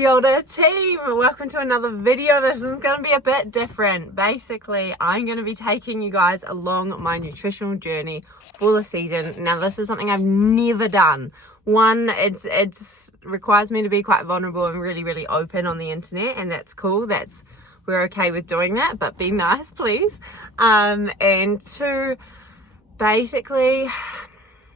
Kia ora team, welcome to another video. This is going to be a bit different. Basically, I'm going to be taking you guys along my nutritional journey for the season. Now, this is something I've never done. One, it's requires me to be quite vulnerable and really open on the internet, and that's cool. We're okay with doing that, but be nice, please. And two, basically,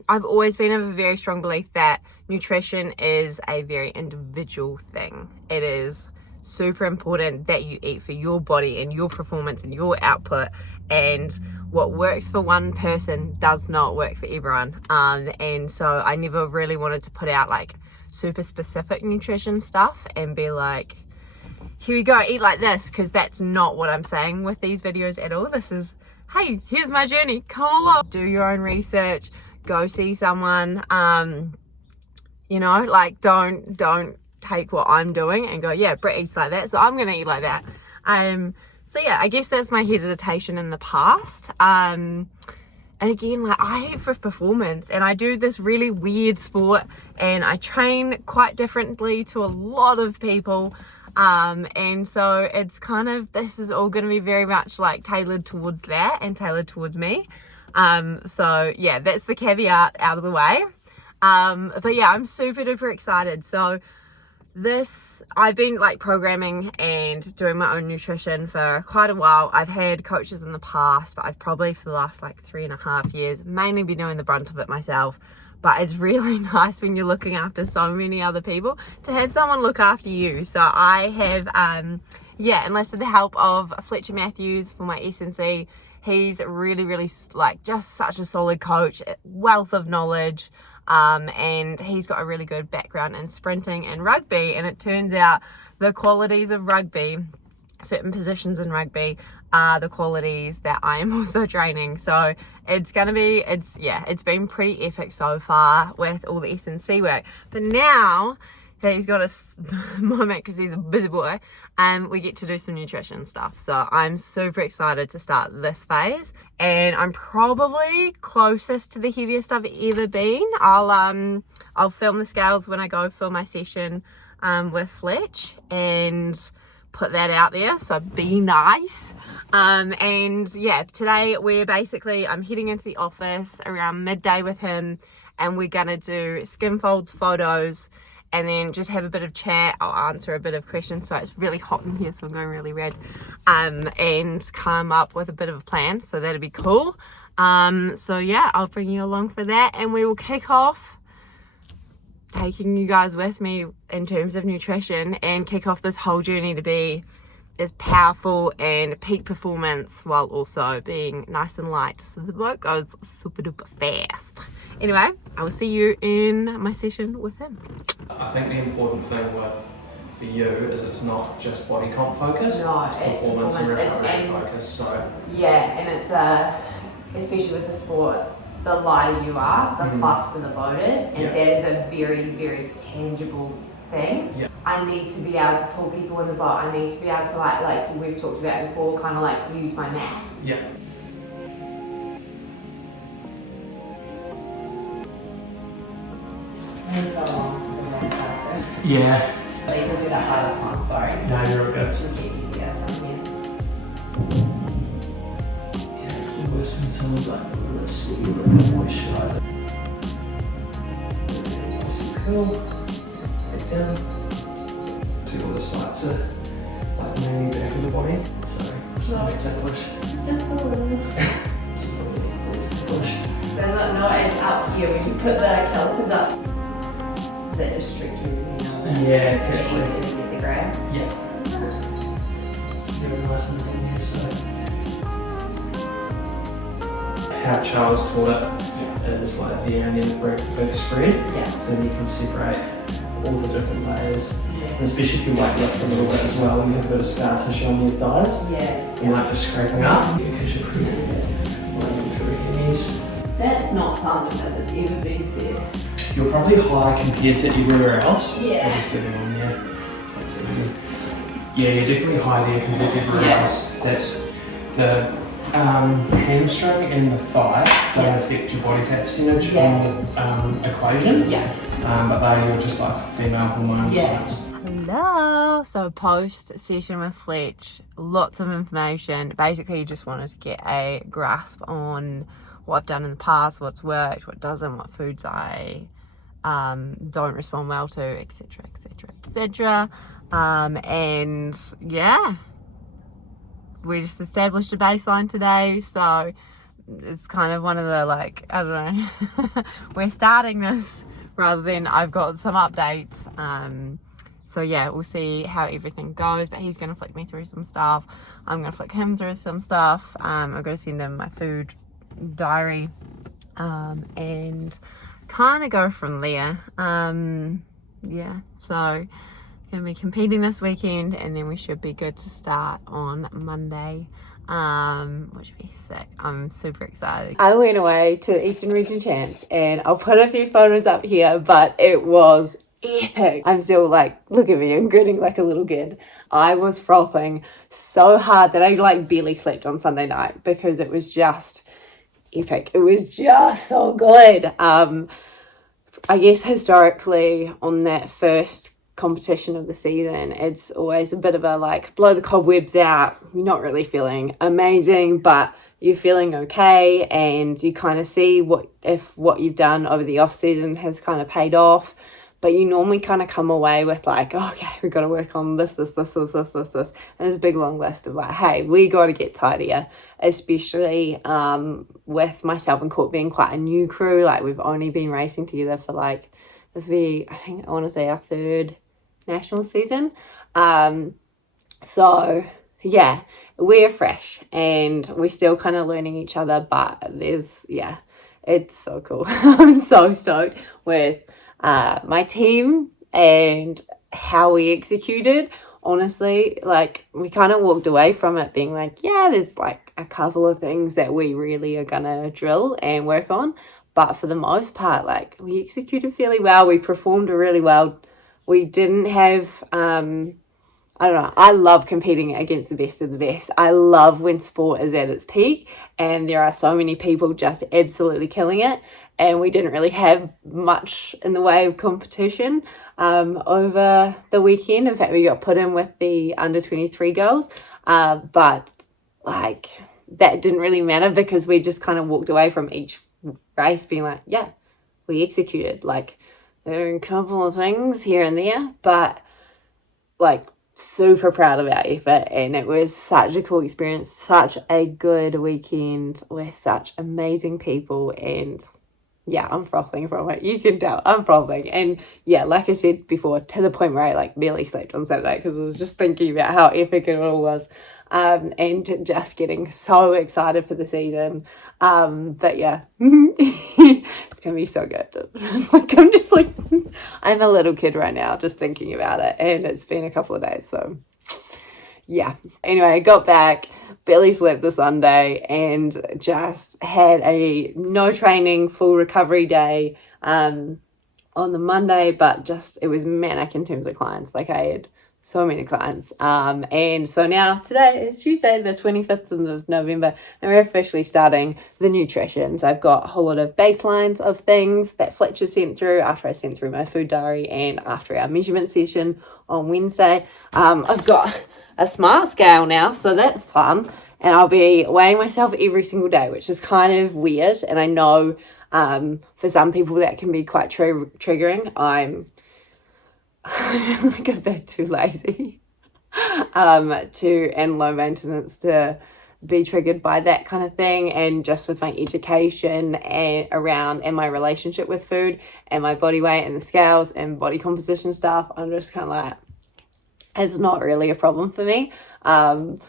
I've always been of a very strong belief that nutrition is a very individual thing. It is super important that you eat for your body and your performance and your output, and what works for one person does not work for everyone. And so I never really wanted to put out like super specific nutrition stuff and be like, here you go, eat like this, because that's not what I'm saying with these videos at all. This is, hey, here's my journey, come along, do your own research, go see someone. You know, like don't take what I'm doing and go, yeah, Britt eats like that, so I'm gonna eat like that. So yeah, I guess that's my hesitation in the past. And again, like, I eat for performance, and I do this really weird sport, and I train quite differently to a lot of people. And so it's kind of, this is all going to be very much like tailored towards that and tailored towards me. So yeah, that's the caveat out of the way. But yeah, I'm super duper excited. So I've been like programming and doing my own nutrition for quite a while. I've had coaches in the past, but I've probably for the last like 3.5 years mainly been doing the brunt of it myself. But it's really nice when you're looking after so many other people to have someone look after you. So I have, enlisted the help of Fletcher Matthews for my S&C. He's really like just such a solid coach, wealth of knowledge. And he's got a really good background in sprinting and rugby, and it turns out the qualities of rugby, certain positions in rugby, are the qualities that I am also training. So it's been pretty epic so far with all the S&C work. But now that he's got a moment, because he's a busy boy, we get to do some nutrition stuff. So I'm super excited to start this phase, and I'm probably closest to the heaviest I've ever been. I'll film the scales when I go for my session with Fletch and put that out there, so be nice. And yeah, today I'm heading into the office around midday with him, and we're gonna do skin folds, photos, and then just have a bit of chat. I'll answer a bit of questions. So it's really hot in here, so I'm going really red. And come up with a bit of a plan. So that'll be cool. So yeah, I'll bring you along for that, and we will kick off taking you guys with me in terms of nutrition, and kick off this whole journey to be as powerful and peak performance while also being nice and light. So the boat goes super duper fast. Anyway, I will see you in my session with him. I think the important thing for you is it's not just body comp focus. No, it's performance and recovery focus. So yeah, and it's especially with the sport, the lighter you are, the faster the boat is, and that is a very tangible thing. Yeah. I need to be able to pull people in the boat. I need to be able to like we've talked about before, kind of like use my mass. Yeah. Yeah. These will be the hardest one, sorry. No, you're good. Should get easier from here. Yeah, it's the worst when someone's like, let's see, we're going to moisturize it. Nice and cool. Head down. See all the sides are like mainly back of the body, so it's nice to push. Just a little. It's probably nice to push. No, it's up here when you put the calipers up. Does that just restrict you? Yeah, exactly. Get the grab? Yeah. It's very nice and thin here, so. How Charles taught it is like the onion break the spread. Yeah. So then you can separate all the different layers. Yeah. And especially if you like lift a little bit as well, and you have a bit of scar tissue on your thighs. Yeah. And like just scraping up. Yeah, because you're pretty through your knees. That's not something that has ever been said. You're probably high compared to everywhere else. Yeah. I'll just get it on there. That's easy. Yeah, you're definitely high there compared to everywhere else. That's the hamstring and the thigh don't affect your body fat percentage on the equation. Yeah. But they are just like female hormone sites. Hello. So post session with Fletch, lots of information. Basically, you just wanted to get a grasp on what I've done in the past, what's worked, what doesn't, what foods I don't respond well to, etc, etc, etc. And yeah, we just established a baseline today, so it's kind of one of the, like, I don't know, we're starting this rather than I've got some updates. So yeah, we'll see how everything goes, but he's going to flick me through some stuff. I'm going to flick him through some stuff. I'm going to send him my food diary, and kind of go from there. Yeah, so going to be competing this weekend, and then we should be good to start on Monday, which would be sick. I'm super excited. I went away to Eastern Region Champs, and I'll put a few photos up here, but it was epic. I'm still like, look at me, I'm grinning like a little kid. I was frothing so hard that I like barely slept on Sunday night because it was just epic. It was just so good. I guess historically on that first competition of the season, it's always a bit of a like blow the cobwebs out. You're not really feeling amazing, but you're feeling okay, and you kind of see what you've done over the off season has kind of paid off. But you normally kind of come away with like, oh, okay, we've got to work on this. And there's a big long list of like, hey, we got to get tidier, especially with myself and Court being quite a new crew. Like, we've only been racing together for like, this will be, I think I want to say our third national season. So yeah, we're fresh and we're still kind of learning each other, but it's so cool. I'm so stoked with my team and how we executed. Honestly, like, we kind of walked away from it being like, yeah, there's like a couple of things that we really are gonna drill and work on, but for the most part, like, we executed fairly well. We performed really well. We didn't have I don't know, I love competing against the best of the best. I love when sport is at its peak and there are so many people just absolutely killing it. And we didn't really have much in the way of competition over the weekend. In fact, we got put in with the under 23 girls, but like, that didn't really matter because we just kind of walked away from each race being like, yeah, we executed. Like, there are a couple of things here and there, but like, super proud of our effort, and it was such a cool experience, such a good weekend with such amazing people, and yeah, I'm frothing from it. You can tell I'm frothing. And yeah, like I said before, to the point where I like barely slept on Saturday because I was just thinking about how epic it all was, and just getting so excited for the season. But yeah, it's gonna be so good. Like, I'm just like, I'm a little kid right now just thinking about it, and it's been a couple of days, so yeah. Anyway, I got back, barely slept the Sunday, and just had a no training, full recovery day on the Monday, but just, it was manic in terms of clients. Like, I had so many clients, and so now today is Tuesday the 25th of November, and we're officially starting the nutrition. So I've got a whole lot of baselines of things that Fletcher sent through after I sent through my food diary and after our measurement session on Wednesday. I've got a smart scale now, so that's fun, and I'll be weighing myself every single day, which is kind of weird, and I know for some people that can be quite triggering. I'm like a bit too lazy and low maintenance to be triggered by that kind of thing, and just with my education and my relationship with food and my body weight and the scales and body composition stuff, I'm just kind of like, it's not really a problem for me. And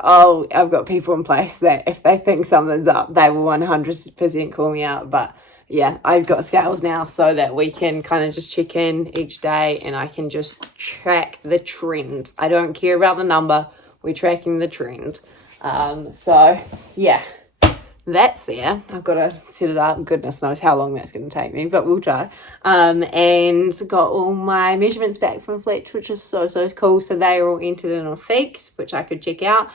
I've got people in place that if they think something's up, they will 100% call me out. But yeah, I've got scales now so that we can kind of just check in each day and I can just track the trend. I don't care about the number, we're tracking the trend. So yeah, that's there. I've got to set it up. Goodness knows how long that's going to take me, but we'll try. And got all my measurements back from Fletch, which is so cool. So they are all entered in on Feeks, which I could check out.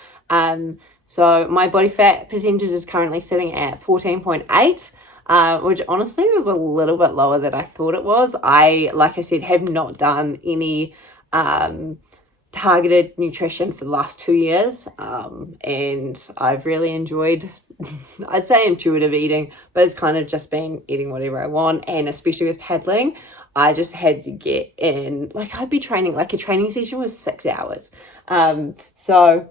So my body fat percentage is currently sitting at 14.8. Which honestly was a little bit lower than I thought it was. Like I said, have not done any targeted nutrition for the last 2 years, and I've really enjoyed I'd say intuitive eating, but it's kind of just been eating whatever I want. And especially with paddling, I just had to get in, like I'd be training, like a training session was 6 hours. So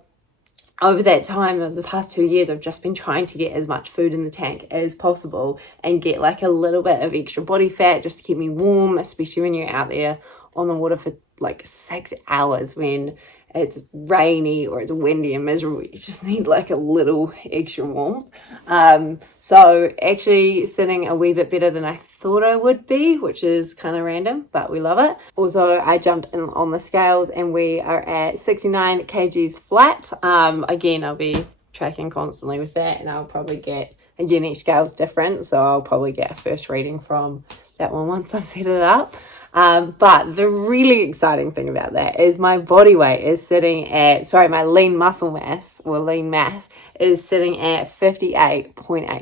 over that time, over the past 2 years, I've just been trying to get as much food in the tank as possible and get like a little bit of extra body fat just to keep me warm, especially when you're out there on the water for like 6 hours when it's rainy or it's windy and miserable. You just need like a little extra warmth. So actually sitting a wee bit better than I thought I would be, which is kind of random, but we love it. Also, I jumped in on the scales and we are at 69 kgs flat. Again, I'll be tracking constantly with that, and I'll probably get, again, each scale's different, so I'll probably get a first reading from that one once I've set it up. But the really exciting thing about that is my body weight is sitting at, my lean muscle mass or lean mass is sitting at 58.8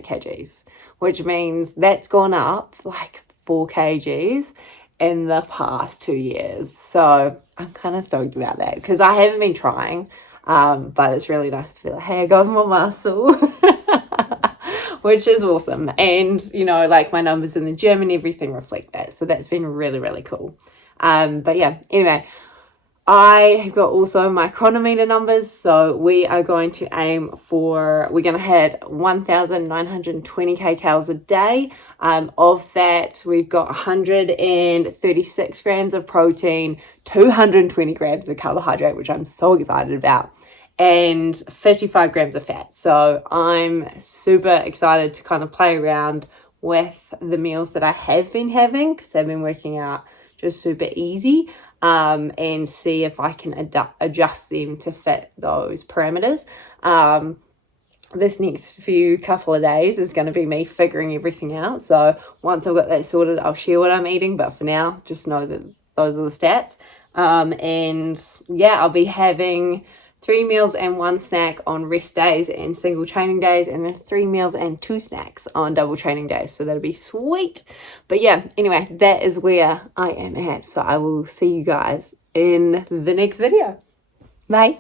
kgs, which means that's gone up like 4 kgs in the past 2 years. So I'm kind of stoked about that because I haven't been trying, but it's really nice to feel like, hey, I got more muscle. Which is awesome. And, you know, like my numbers in the gym and everything reflect that. So that's been really, really cool. But yeah, anyway, I have got also my chronometer numbers. So we are going to aim for, we're going to hit 1,920 kcals a day. Of that, we've got 136 grams of protein, 220 grams of carbohydrate, which I'm so excited about, and 55 grams of fat. So I'm super excited to kind of play around with the meals that I have been having because they've been working out just super easy, and see if I can adjust them to fit those parameters. This next few couple of days is going to be me figuring everything out. So once I've got that sorted, I'll share what I'm eating. But for now, just know that those are the stats. And yeah, I'll be having 3 meals and 1 snack on rest days and single training days, and then 3 meals and 2 snacks on double training days. So that'll be sweet. But yeah, anyway, that is where I am at. So I will see you guys in the next video. Bye.